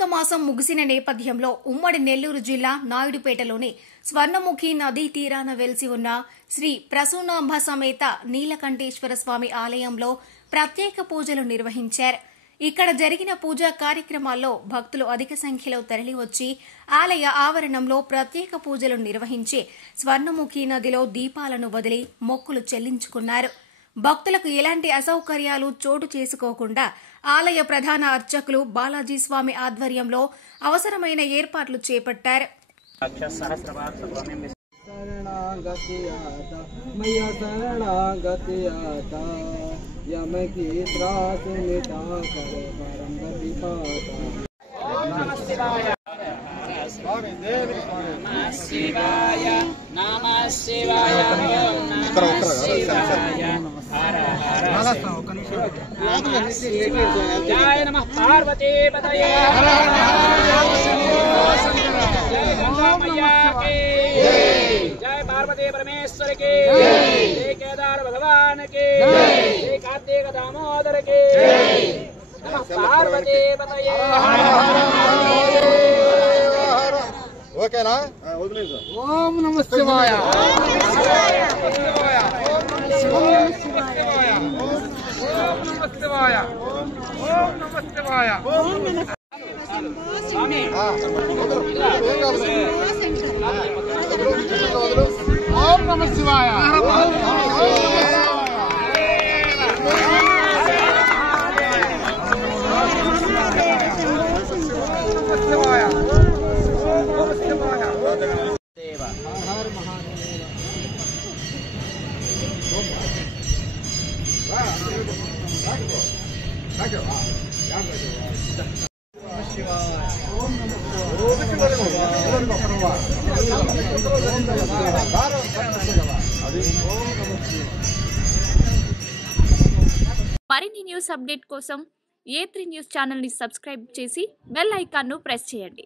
కార్తీక మాసం ముగిసిన నేపథ్యంలో ఉమ్మడి నెల్లూరు జిల్లా నాయుడుపేటలోని స్వర్ణముఖి నదీ తీరాన వెలిసి ఉన్న శ్రీ ప్రసూనాంబ సమేత నీలకంఠేశ్వర స్వామి ఆలయంలో ప్రత్యేక పూజలు నిర్వహించారు. ఇక్కడ జరిగిన పూజా కార్యక్రమాల్లో భక్తులు అధిక సంఖ్యలో తరలివచ్చి ఆలయ ఆవరణంలో ప్రత్యేక పూజలు నిర్వహించి స్వర్ణముఖి నదిలో దీపాలను వదిలి మొక్కులు చెల్లించుకున్నారు. భక్తులకు ఎలాంటి అసౌకర్యాలు చోటు చేసుకోకుండా ఆలయ ప్రధాన అర్చకులు బాలాజీ స్వామి ఆధ్వర్యంలో అవసరమైన ఏర్పాట్లు చేపట్టారు. जय नमः पार्वती पतये जय पार्वती परमेश्वर की जय केदार भगवान की जय कार्तिक दामोदर की नमः पार्वती पतये ఓకేనా? ఓం నమః శివాయ स्वामी ఓం నమః శివాయ మరిన్ని న్యూస్ అప్డేట్ కోసం A3 న్యూస్ ఛానల్ ని సబ్స్క్రైబ్ చేసి బెల్ ఐకాన్ ను ప్రెస్ చేయండి.